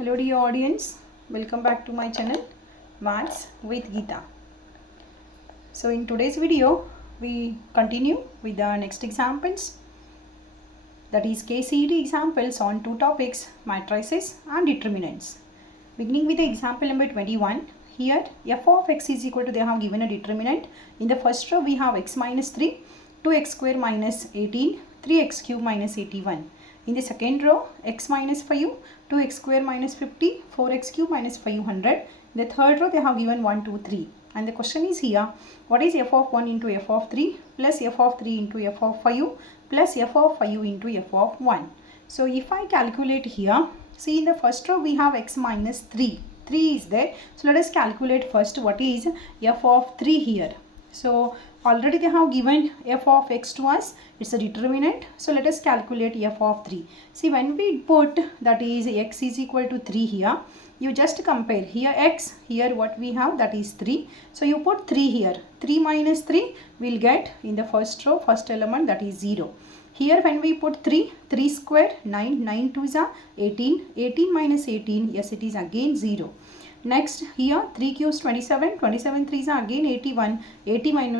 Hello dear audience, welcome back to my channel Maths with Geeta. So in today's video we continue with the next examples, that is KCET examples on two topics, matrices and determinants. Beginning with the example number 21. Here f of x is equal to, they have given a determinant. In the first row we have x minus 3, 2x square minus 18, 3x cube minus 81. In the second row, x minus 5, 2x square minus 50, 4x cube minus 500. In the third row, they have given 1, 2, 3. And the question is here, what is f of 1 into f of 3 plus f of 3 into f of 5 plus f of 5 into f of 1. So if I calculate here, see in the first row we have x minus 3. 3 is there. So let us calculate first what is f of 3 here. So already they have given f of x to us, it's a determinant. So let us calculate f of 3. See, when we put that is x is equal to 3 here, you just compare here x, here what we have, that is 3. So you put 3 here. 3 minus 3 will get in the first row, first element, that is 0. Here when we put 3, 3 square, 9, 9 2 is 18, 18 minus 18, yes it is again 0. Next here 3 cubes 27, 27 3 is again 81, 81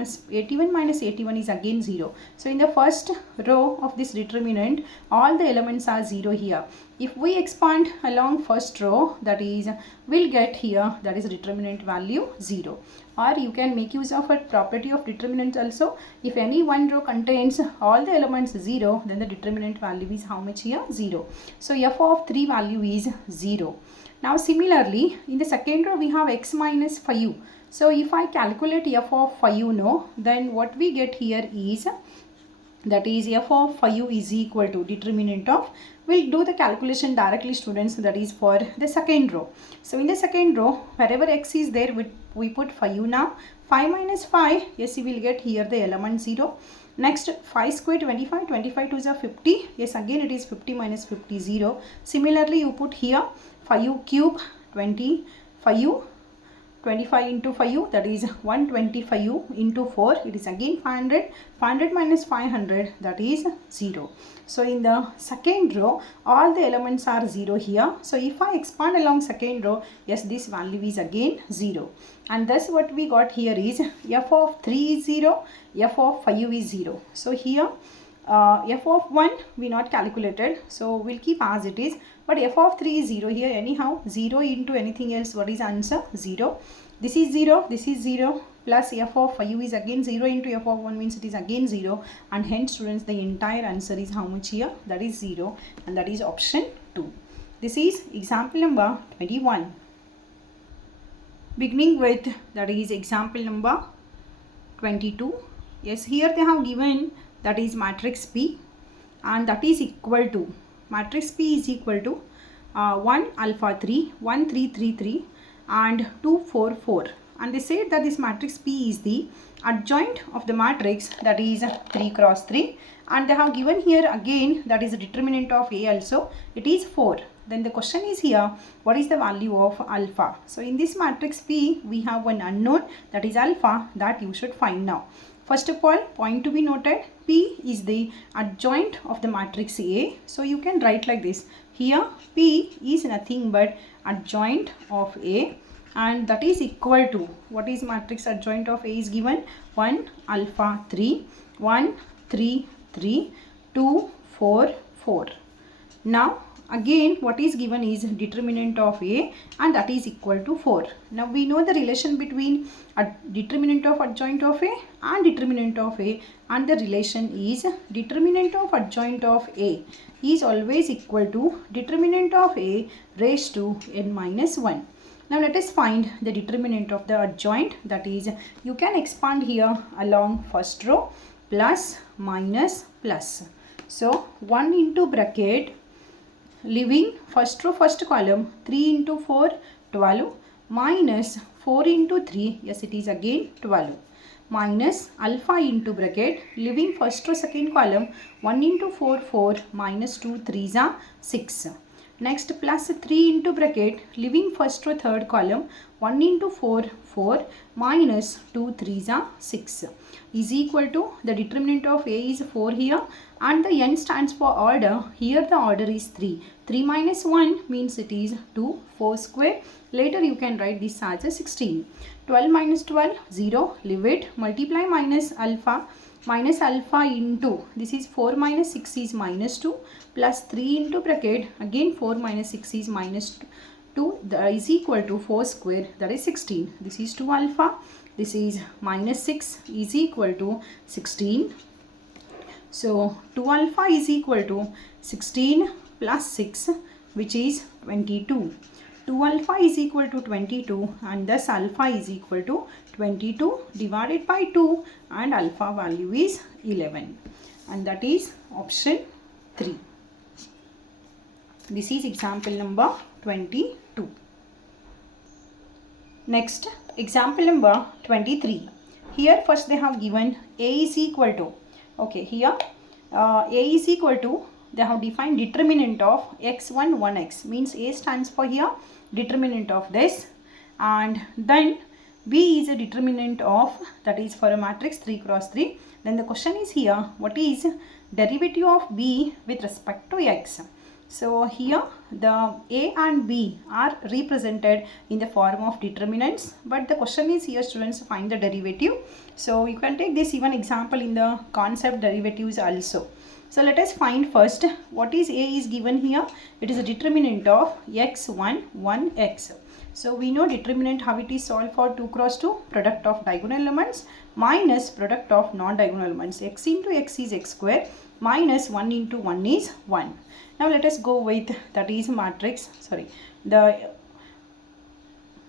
minus 81 is again 0. So in the first row of this determinant, all the elements are 0 here. If we expand along first row, that is, we'll get here, that is determinant value 0. Or you can make use of a property of determinant also. If any one row contains all the elements 0, then the determinant value is how much here? 0. So f of 3 value is 0. Now similarly, in the second row we have x minus 5. So if I calculate f of 5 then what we get here is, that is f of 5 is equal to determinant of, we'll do the calculation directly students, that is for the second row. So in the second row, wherever x is there, we put 5 now. 5 minus 5, yes, you will get here the element 0. Next 5 square 25, 25 2 is 50, yes again it is 50 minus 50 0. Similarly you put here 5 cube 25, 25 into 5, that is 125 into 4, it is again 500, 500 minus 500, that is 0. So in the second row, all the elements are 0 here. So if I expand along second row, yes, this value is again 0. And thus what we got here is f of 3 is 0, f of 5 is 0. So here f of 1 we not calculated, so we'll keep as it is. But f of 3 is 0 here anyhow. 0 into anything else, what is answer? 0. This is 0, this is 0, plus f of 5 is again 0 into f of 1 means it is again 0. And hence students, the entire answer is how much here? That is 0, and that is option 2. This is example number 21. Beginning with, that is example number 22. Yes, here they have given, that is matrix P, and that is equal to, matrix P is equal to 1 alpha 3, 1 3 3 3 and 2 4 4. And they said that this matrix P is the adjoint of the matrix, that is 3 cross 3. And they have given here again, that is the determinant of A also, it is 4. Then the question is here, what is the value of alpha? So in this matrix P, we have one unknown, that is alpha, that you should find now. First of all, point to be noted, P is the adjoint of the matrix A. So you can write like this. Here P is nothing but adjoint of A, and that is equal to, what is matrix adjoint of A is given? 1 alpha 3, 1 3 3, 2 4 4. Now again what is given is determinant of A, and that is equal to 4. Now we know the relation between a determinant of adjoint of A and determinant of A, and the relation is determinant of adjoint of A is always equal to determinant of A raised to n minus 1. Now let us find the determinant of the adjoint, that is, you can expand here along first row, plus minus plus. So 1 into bracket, leaving first row first column, 3 into 4 12 minus 4 into 3, yes it is again 12, minus alpha into bracket, leaving first row second column, 1 into 4 4 minus 2 3s are 6. Next plus 3 into bracket, leaving first row third column, 1 into 4, 4 minus 2 3s are 6 is equal to, the determinant of A is 4 here and the n stands for order. Here the order is 3. 3 minus 1 means it is 2, 4 square. Later you can write this as a 16. 12 minus 12, 0, leave it, multiply minus alpha into, this is 4 minus 6 is minus 2 plus 3 into bracket, again 4 minus 6 is minus 2 that is equal to 4 square, that is 16. This is 2 alpha, this is minus 6 is equal to 16. So 2 alpha is equal to 16 plus 6 which is 22. 2 alpha is equal to 22 and thus alpha is equal to 22 divided by 2 and alpha value is 11 and that is option 3. This is example number 22. Next, example number 23. Here first they have given A is equal to, okay, here A is equal to, they have defined determinant of x1 1x, means A stands for here determinant of this, and then B is a determinant of, that is for a matrix 3 cross 3. Then the question is here, what is derivative of B with respect to x? So here the A and B are represented in the form of determinants, but the question is here students find the derivative. So you can take this even example in the concept derivatives also. So let us find first what is A is given here. It is a determinant of x1 1x. So we know determinant how it is solved for 2 cross 2, product of diagonal elements minus product of non-diagonal elements. X into x is x square minus 1 into 1 is 1. Now let us go with, that is matrix, the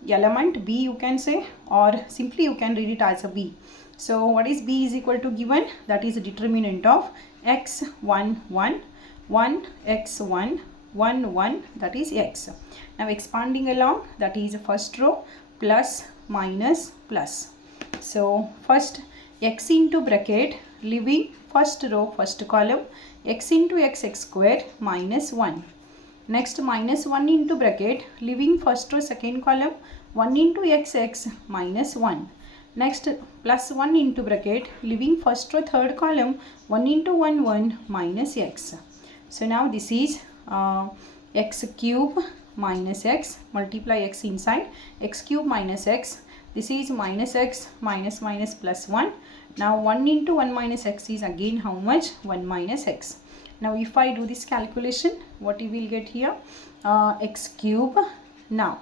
element B you can say, or simply you can read it as a B. So what is B is equal to given, that is a determinant of x1 1 1 x1 1 1, that is x. Now expanding along, that is first row plus minus plus. So first x into bracket, leaving first row first column, x into x x square minus 1. Next minus 1 into bracket, leaving first row second column, 1 into x x minus 1. Next plus 1 into bracket, leaving first row third column, 1 into 1 1 minus x. So now this is x cube minus x, multiply x inside, x cube minus x, this is minus x minus minus plus 1. Now 1 into 1 minus x is again how much? 1 minus x. Now if I do this calculation, what you will get here? X cube. Now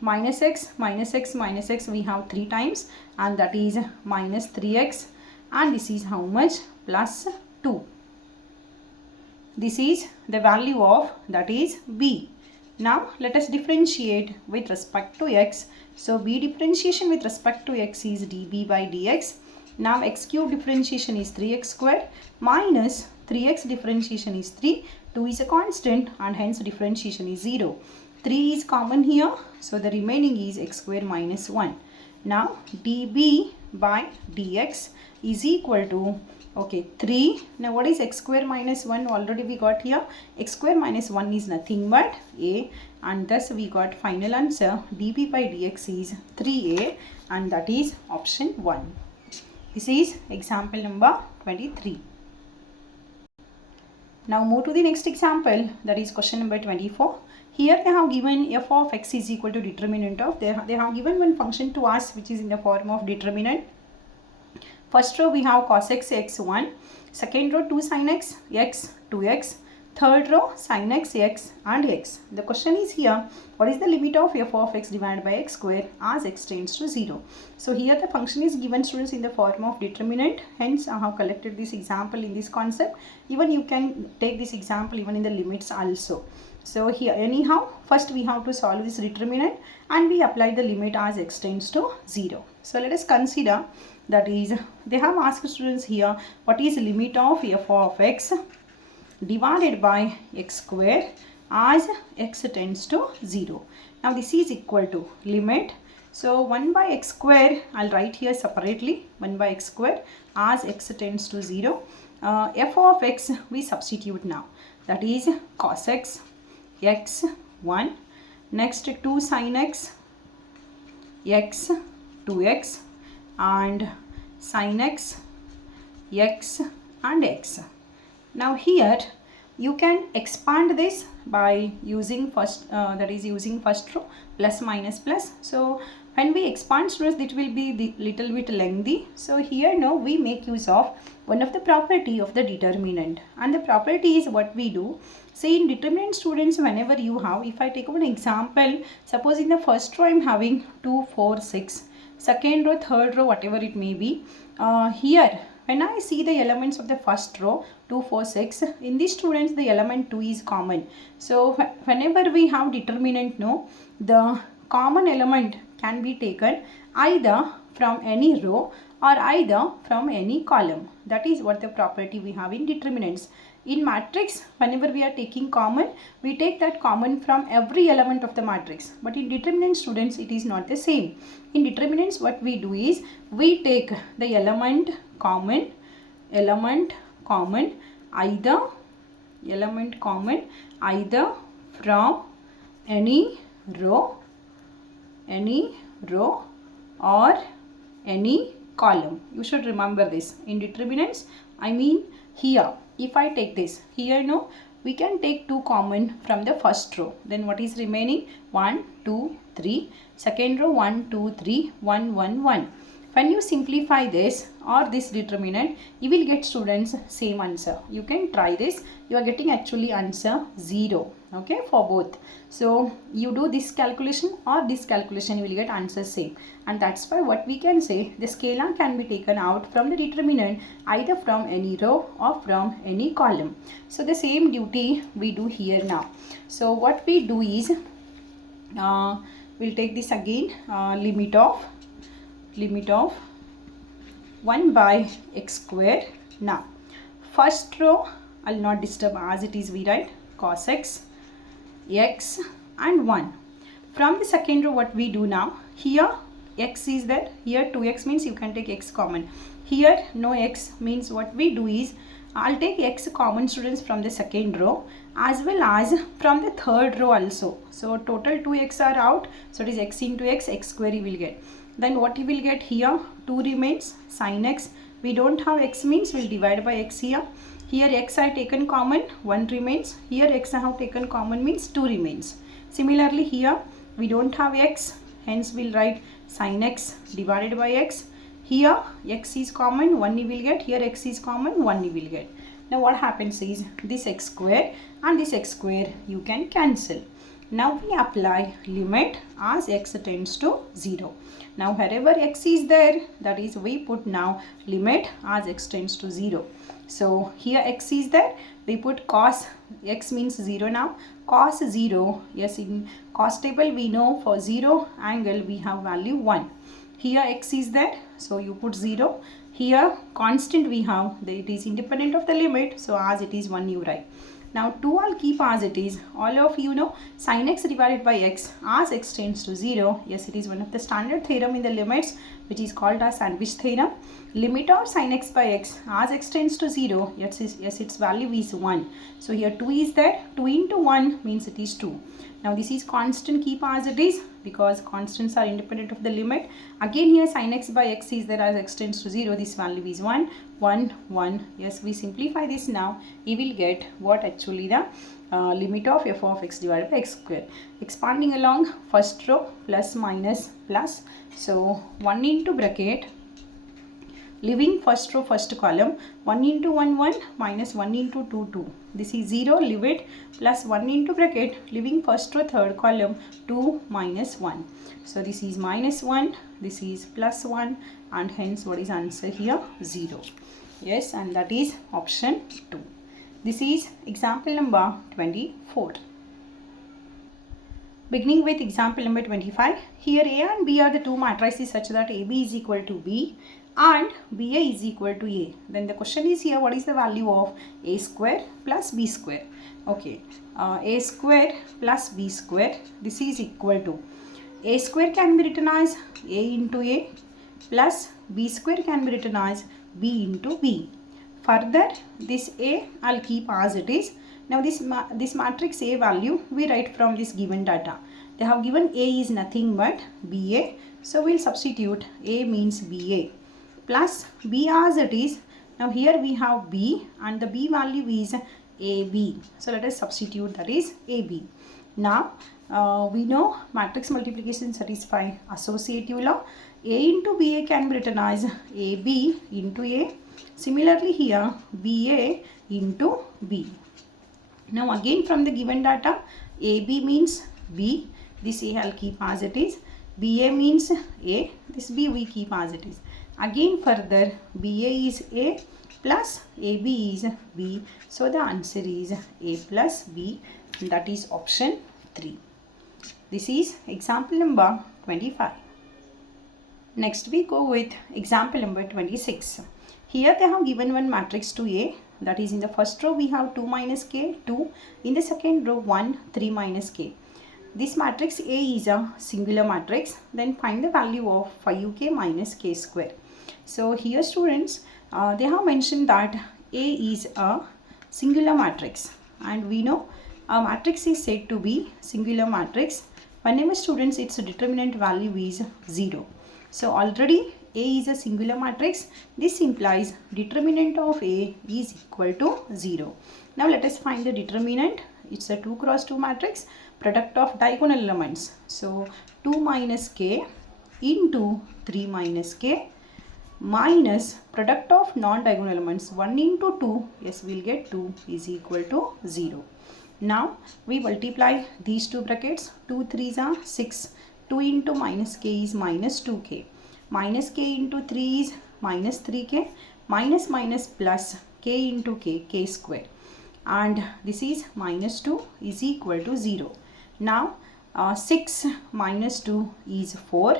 minus x minus x minus x we have 3 times and that is minus 3x, and this is how much? Plus 2. This is the value of, that is B. Now let us differentiate with respect to x. So B differentiation with respect to x is dB by dx. Now x cube differentiation is 3x square minus 3x differentiation is 3. 2 is a constant and hence differentiation is 0. 3 is common here, so the remaining is x square minus 1. Now dB by dx is equal to, okay, 3. Now what is x square minus 1? Already we got here. X square minus 1 is nothing but a, and thus we got final answer dB by dx is 3a, and that is option 1. This is example number 23. Now move to the next example, that is question number 24. Here they have given f of x is equal to determinant of, they have given one function to us which is in the form of determinant. First row we have cos x x1, second row 2 sin x x 2x, third row sin x x and x. The question is here, what is the limit of f of x divided by x square as x tends to 0? So here the function is given students in the form of determinant, hence I have collected this example in this concept. Even you can take this example even in the limits also. So here anyhow first we have to solve this determinant and we apply the limit as x tends to 0. So let us consider, that is they have asked students here what is the limit of f of x divided by x square as x tends to 0. Now this is equal to limit, so 1 by x square I'll write here separately, 1 by x square as x tends to 0. F of x we substitute now, that is cos x x 1. Next 2 sin x, x 2x, and sin x, x and x. Now here you can expand this by using first using first row plus minus plus. So when we expand students, it will be the little bit lengthy. So here now we make use of one of the property of the determinant, and the property is what we do. Say in determinant students, whenever you have, if I take one example, suppose in the first row I am having 2, 4, 6, second row, third row, whatever it may be. Here when I see the elements of the first row 2, 4, 6, in these students the element 2 is common. So whenever we have determinant, no, the common element can be taken either from any row or either from any column. That is what the property we have in determinants. In matrix, whenever we are taking common, we take that common from every element of the matrix. But in determinant students, it is not the same. In determinants, what we do is we take the element common either from any row or any column. You should remember this. In determinants, I mean here, if I take this here, no, we can take 2 common from the first row. Then what is remaining? 1, 2, 3. Second row 1, 2, 3, 1, 1, 1. When you simplify this or this determinant, you will get students same answer. You can try this. You are getting actually answer 0. Okay, for both. So you do this calculation or this calculation, you will get answer same. And that's why what we can say, the scalar can be taken out from the determinant either from any row or from any column. So the same duty we do here now. So what we do is, we'll take this again, limit of 1 by x square. Now first row I'll not disturb, as it is we write cos x, x and 1. From the second row, what we do now, here x is there, here 2x means you can take x common, here no x means what we do is I'll take x common students from the second row as well as from the third row also. So total 2x are out, so it is x into x square you will get. Then what you will get here, 2 remains, sin x, we don't have x means we'll divide by x here. Here x I taken common, 1 remains. Here x I have taken common means 2 remains. Similarly here we don't have x, hence we'll write sin x divided by x. Here x is common, 1 you will get. Here x is common, 1 you will get. Now what happens is this x square and this x square you can cancel. Now we apply limit as x tends to 0. Now wherever x is there, that is we put now limit as x tends to 0. So here x is there, we put cos x means 0 now. Cos 0, yes, in cos table we know for 0 angle we have value 1. Here x is there, so you put 0. Here constant we have, it is independent of the limit, so as it is 1 you write. Now 2 I'll keep as it is. All of you know sin x divided by x as x tends to 0. Yes, it is one of the standard theorem in the limits which is called as sandwich theorem. Limit of sin x by x as x tends to 0. Yes, its value is 1. So here 2 is there. 2 into 1 means it is 2. Now this is constant, keep as it is because constants are independent of the limit. Again here sin x by x is there as x tends to 0. This value is 1, 1, 1. Yes, we simplify this now. You will get what actually the limit of f of x divided by x square. Expanding along first row plus minus plus. So 1 into bracket, leaving first row first column, 1 into 1 1 minus 1 into 2 2. This is 0, leave it, plus 1 into bracket, leaving first row third column, 2 minus 1. So this is minus 1, this is plus 1, and hence what is answer here? 0. Yes, and that is option 2. This is example number 24. Beginning with example number 25. Here A and B are the two matrices such that AB is equal to B and BA is equal to A. Then the question is here, what is the value of A square plus B square? Okay, A square plus B square, this is equal to A square can be written as A into A plus B square can be written as B into B. Further, this A I'll keep as it is. Now this matrix A value we write from this given data. They have given A is nothing but BA. So we'll substitute A means BA plus B as it is. Now here we have B and the B value is AB. So let us substitute, that is AB. Now we know matrix multiplication satisfy associative law. A into BA can be written as AB into A. Similarly here BA into B. Now again from the given data, AB means B. This A I'll keep as it is. BA means A. This B we keep as it is. Again further BA is A plus AB is B. So the answer is A plus B, and that is option 3. This is example number 25. Next we go with example number 26. Here they have given one matrix to A. That is, in the first row we have 2 minus k, 2. In the second row 1, 3 minus k. This matrix A is a singular matrix. Then find the value of 5k minus k square. So here students, they have mentioned that A is a singular matrix. And we know a matrix is said to be singular matrix whenever students its determinant value is 0. So already A is a singular matrix. This implies determinant of A is equal to 0. Now let us find the determinant. It's a 2 cross 2 matrix, product of diagonal elements. So 2 minus k into 3 minus k minus product of non-diagonal elements. 1 into 2, yes, we'll get 2 is equal to 0. Now we multiply these two brackets. 2 3s are 6. 2 into minus k is minus 2k. Minus k into 3 is minus 3k. Minus minus plus k into k square. And this is minus 2 is equal to 0. Now 6 minus 2 is 4.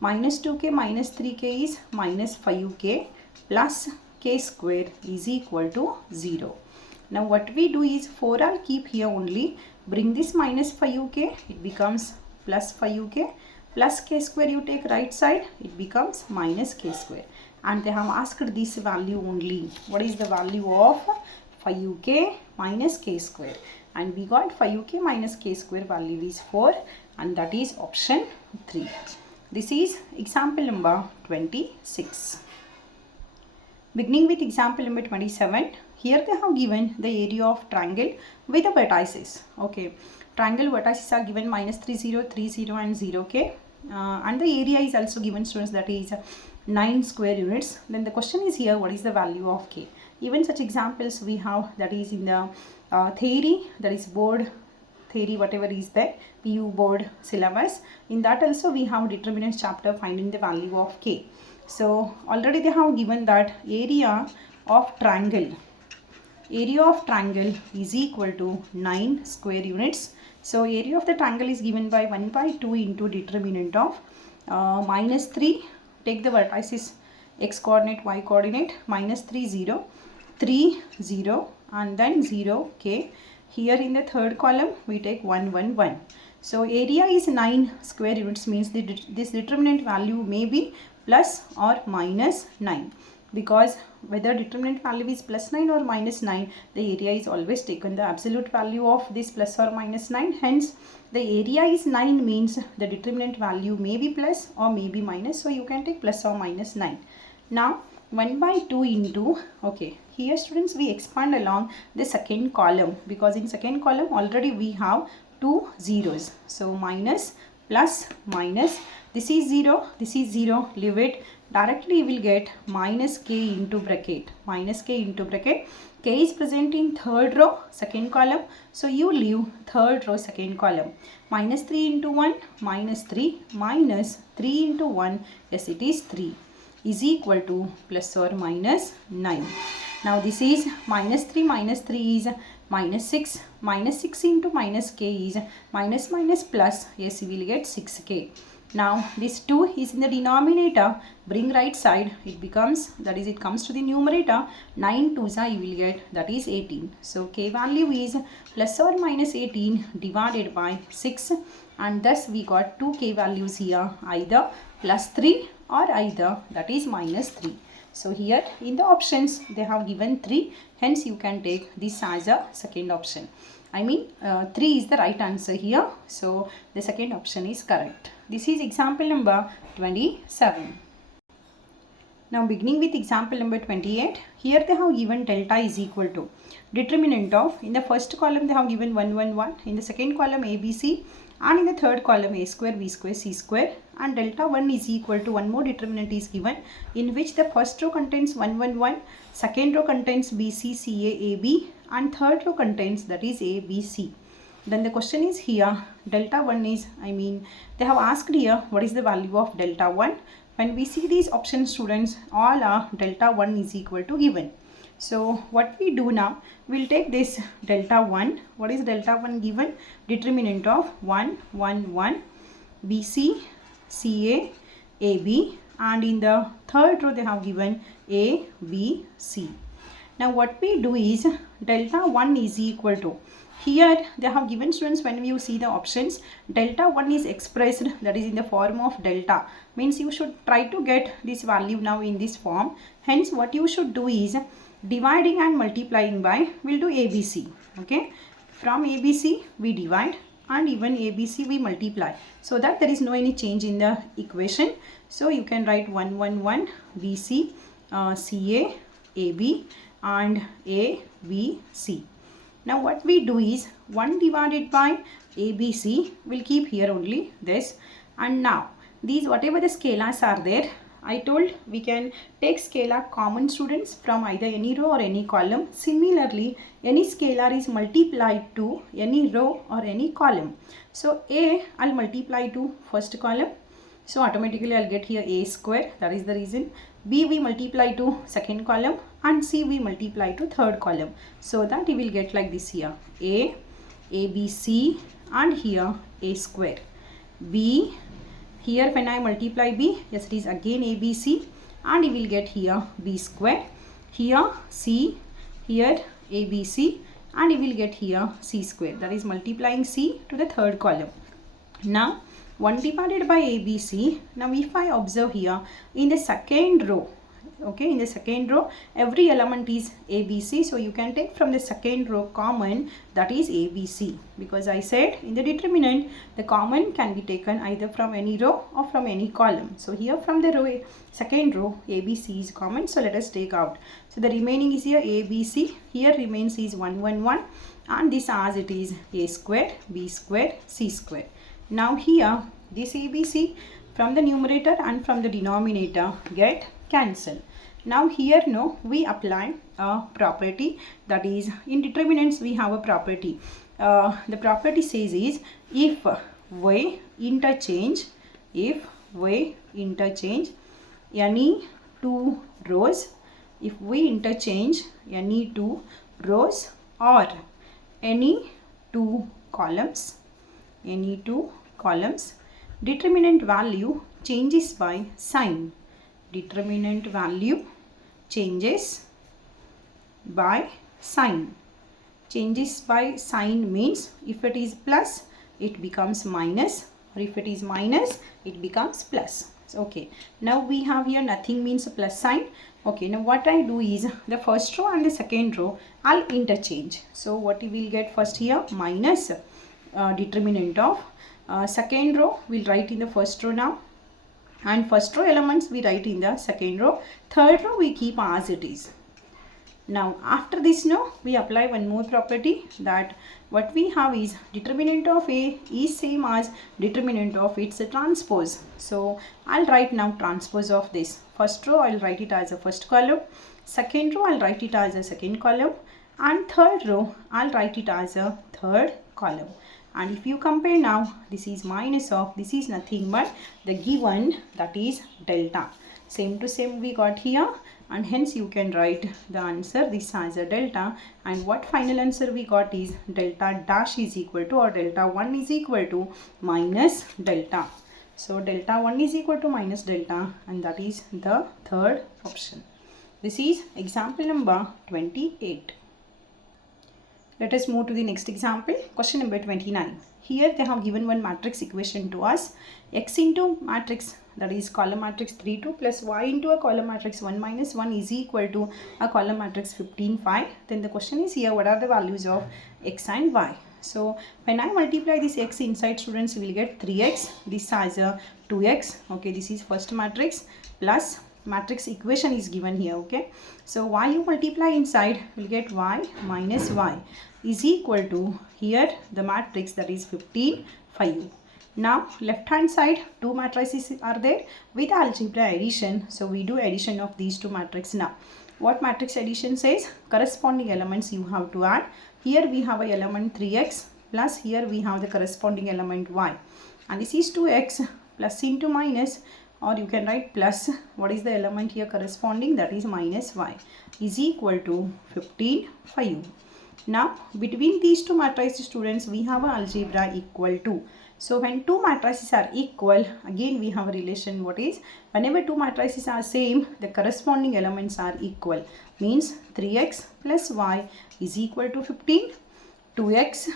Minus 2k minus 3k is minus 5k plus k square is equal to 0. Now what we do is 4 I'll keep here only. Bring this minus 5k, it becomes plus 5k. Plus k square you take right side, it becomes minus k square. And they have asked this value only. What is the value of 5k minus k square? And we got 5k minus k square value is 4, and that is option 3. This is example number 26. Beginning with example number 27. Here they have given the area of triangle with the vertices. Okay. Triangle vertices are given minus 3, 0, 3, 0 and 0k. And the area is also given, students, that is 9 square units. Then the question is here, what is the value of k? Even such examples we have, that is in the theory, that is board theory, whatever is there, PU board syllabus. In that also we have determinants chapter finding the value of k. So already they have given that area of triangle is equal to 9 square units. So area of the triangle is given by 1 by 2 into determinant of minus 3. Take the vertices x coordinate, y coordinate, minus 3, 0, 3, 0 and then 0, k. Here in the third column we take 1, 1, 1. So area is 9 square units, means this determinant value may be plus or minus 9. Because whether determinant value is plus 9 or minus 9, the area is always taken the absolute value of this plus or minus 9. Hence, the area is 9 means the determinant value may be plus or may be minus. So, you can take plus or minus 9. Now, 1 by 2 into, okay, here students we expand along the second column, because in second column already we have 2 zeros. So, minus, plus, minus, this is 0, leave it. Directly you will get minus k into bracket. K is present in third row, second column. So you leave third row, second column. Minus 3 into 1, minus 3. Minus 3 into 1, yes, it is 3. Is equal to plus or minus 9. Now this is minus 3 is minus 6. Minus 6 into minus k is minus plus. Yes, you will get 6k. Now this 2 is in the denominator, bring right side, it becomes, that is it comes to the numerator, 9 2s you will get, that is 18. So k value is plus or minus 18 divided by 6, and thus we got 2 k values here, either plus 3 or either that is minus 3. So here in the options they have given 3, hence you can take this as a second option. I mean 3 is the right answer here. So the second option is correct. This is example number 27. Now beginning with example number 28, here they have given delta is equal to determinant of, in the first column they have given 1, 1, 1, in the second column ABC, and in the third column a square, b square, c square, and delta 1 is equal to one more determinant is given, in which the first row contains 1, 1, 1, second row contains bc, ca, ab, and third row contains that is a, b, c. Then the question is here, delta 1 is, they have asked here what is the value of delta 1. When we see these options, students, all are delta 1 is equal to given. So what we do now, we'll take this delta 1. What is delta 1 given? Determinant of 1, 1, 1, BC, CA, AB, and in the third row they have given A, B, C. Now what we do is delta 1 is equal to, here they have given, students, when you see the options, delta 1 is expressed, that is in the form of delta, means you should try to get this value now in this form. Hence what you should do is dividing and multiplying by, we'll do ABC. Okay, from ABC we divide and even ABC we multiply, so that there is no any change in the equation. So you can write 1, 1, 1, BC, CA, AB, and A, B, C. Now what we do is 1 divided by ABC, we'll keep here only this, and now these whatever the scalars are there, I told we can take scalar common, students, from either any row or any column. Similarly, any scalar is multiplied to any row or any column. So A I'll multiply to first column, so automatically I'll get here A square, that is the reason. B we multiply to second column, and C we multiply to third column, so that you will get like this here A, ABC, and here A square. B, here when I multiply B, yes, it is again ABC, and you will get here B square. Here C, here ABC, and you will get here C square, that is multiplying C to the third column. Now 1 divided by ABC. Now if I observe here in the second row, okay, in the second row every element is ABC, so you can take from the second row common, that is ABC, because I said in the determinant the common can be taken either from any row or from any column. So here from the row second row ABC is common, so let us take out. So the remaining is here ABC, here remains is 1, 1, 1, and this as it is A square, B square, C square. Now here this ABC from the numerator and from the denominator get cancelled. Now here no, we apply a property, that is in determinants we have a property. The property says is if we interchange any two rows, if we interchange any two rows or any two columns, determinant value changes by sign. Determinant value changes by sign. Changes by sign means if it is plus it becomes minus, or if it is minus it becomes plus. Okay, now we have here nothing means a plus sign. Okay, now what I do is the first row and the second row I'll interchange. So what we will get first here minus determinant of second row we'll write in the first row now, and first row elements we write in the second row, third row we keep as it is. Now after this now we apply one more property, that what we have is determinant of A is same as determinant of its transpose. So I'll write now transpose of this. First row I'll write it as a first column, second row I'll write it as a second column, and third row I'll write it as a third column. And if you compare now, this is minus of, this is nothing but the given, that is delta. Same to same we got here, and hence you can write the answer this as a delta, and what final answer we got is delta dash is equal to, or delta 1 is equal to minus delta. So delta 1 is equal to minus delta, and that is the third option. This is example number 28. Let us move to the next example, question number 29. here they have given one matrix equation to us. X into matrix, that is column matrix 3 2 plus y into a column matrix 1 minus 1 is equal to a column matrix 15 5. Then the question is here, what are the values of x and y? So when I multiply this x inside, students, will get 3x. This has a 2x. Okay, this is first matrix plus matrix equation is given here. Okay, so y you multiply inside will get y minus y is equal to here the matrix, that is 15 5. Now left hand side two matrices are there with algebra addition. So we do addition of these two matrices. Now what matrix addition says, corresponding elements you have to add. Here we have a element 3x plus here we have the corresponding element y, and this is 2x plus into minus, or you can write plus what is the element here corresponding, that is minus y is equal to 15 5. Now between these two matrices, students, we have a algebra equal to. So when two matrices are equal, again we have a relation. What is, whenever two matrices are same, the corresponding elements are equal. Means 3x plus y is equal to 15. 2x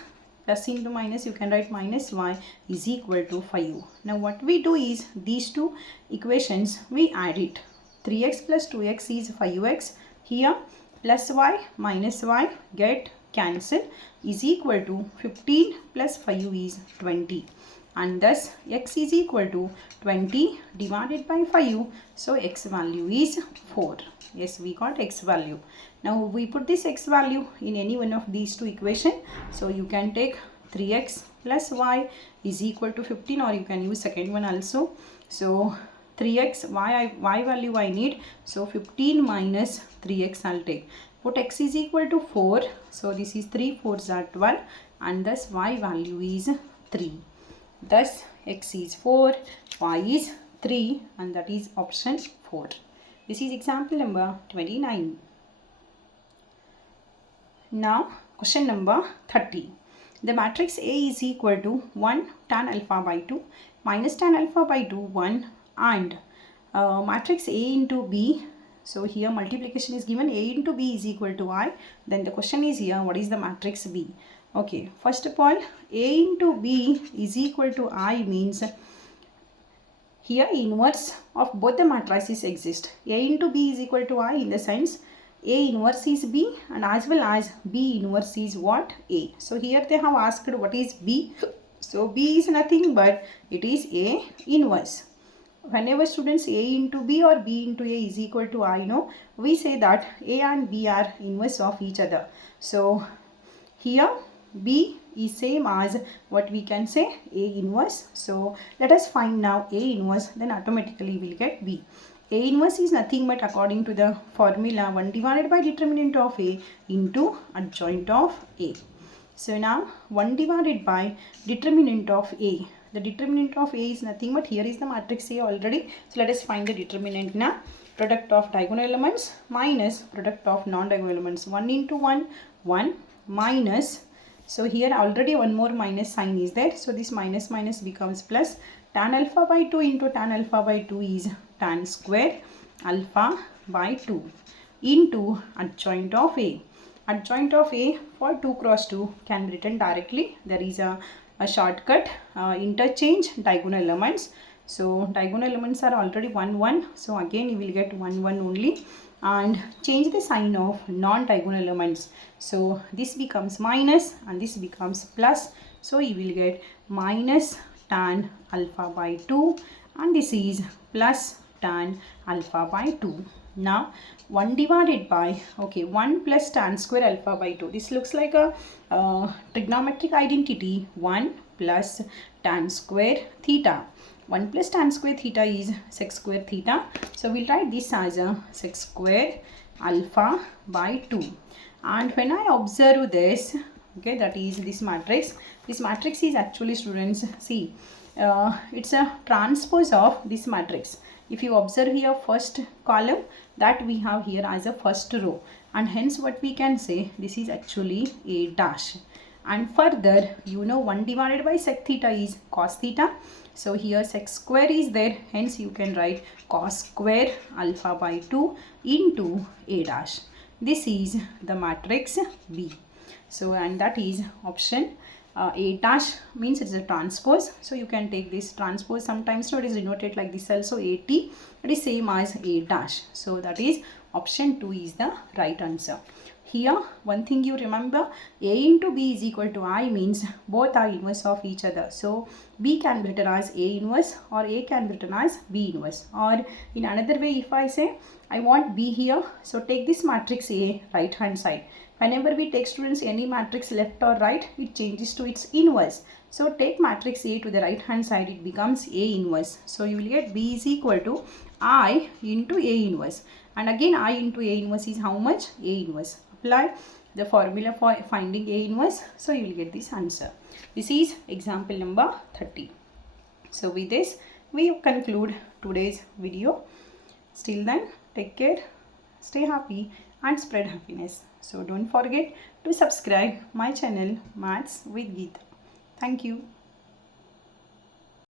plus into minus, you can write minus y is equal to 5. Now what we do is, these two equations we add it. 3x plus 2x is 5x. Here plus y minus y get cancel is equal to 15 plus 5 is 20, and thus x is equal to 20 divided by 5. So x value is 4. Yes, we got x value. Now we put this x value in any one of these two equations. So you can take 3x plus y is equal to 15, or you can use second one also. So 3x, y value I need, so 15 minus 3x I'll take. Put x is equal to 4, so this is 3 4s are 12, and thus y value is 3. Thus x is 4, y is 3, and that is option 4. This is example number 29. Now question number 30. The matrix A is equal to 1 tan alpha by 2 minus tan alpha by 2 1, and matrix A into B. So here multiplication is given, A into B is equal to I. Then the question is here, what is the matrix B? Okay, first of all, A into B is equal to I means here inverse of both the matrices exist. A into B is equal to I in the sense A inverse is B, and as well as B inverse is what? A. So here they have asked what is B. So B is nothing but it is A inverse. Whenever students A into B or B into A is equal to I, know, we say that A and B are inverse of each other. So here B is same as what we can say A inverse. So let us find now A inverse, then automatically we will get B. A inverse is nothing but according to the formula 1 divided by determinant of A into adjoint of A. So now 1 divided by determinant of A. The determinant of A is nothing but here is the matrix A already. So let us find the determinant now. Product of diagonal elements minus product of non-diagonal elements. 1 into 1, 1 minus. So here already one more minus sign is there. So this minus minus becomes plus. Tan alpha by 2 into tan alpha by 2 is tan square alpha by 2 into adjoint of A. Adjoint of A for 2 cross 2 can be written directly. There is a shortcut, interchange diagonal elements. So diagonal elements are already 1 1. So again you will get 1 1 only, and change the sign of non-diagonal elements. So this becomes minus and this becomes plus. So you will get minus tan alpha by 2, and this is plus tan alpha by 2. Now 1 divided by, okay, 1 plus tan square alpha by 2. This looks like a trigonometric identity. 1 plus tan square theta. 1 plus tan square theta is sec square theta. So we'll write this as a sec square alpha by 2. And when I observe this, okay, that is this matrix. This matrix is actually, students, see, it's a transpose of this matrix. If you observe here first column, that we have here as a first row, and hence what we can say, this is actually A dash. And further, you know, 1 divided by sec theta is cos theta. So here sec square is there, hence you can write cos square alpha by 2 into A dash. This is the matrix B. So, and that is option A dash means it's a transpose, so you can take this transpose sometimes. So it is denoted like this also, AT, it is same as A dash. So that is option 2 is the right answer. Here one thing you remember, A into B is equal to I means both are inverse of each other. So B can be written as A inverse or A can be written as B inverse. Or in another way, if I say I want B here, so take this matrix A right hand side. Whenever we take students any matrix left or right, it changes to its inverse. So take matrix A to the right hand side, it becomes A inverse. So you will get B is equal to I into A inverse. And again I into A inverse is how much? A inverse. Apply the formula for finding A inverse. So you will get this answer. This is example number 30. So with this we conclude today's video. Till then, take care, stay happy and spread happiness. So don't forget to subscribe my channel Maths with Geeta. Thank you.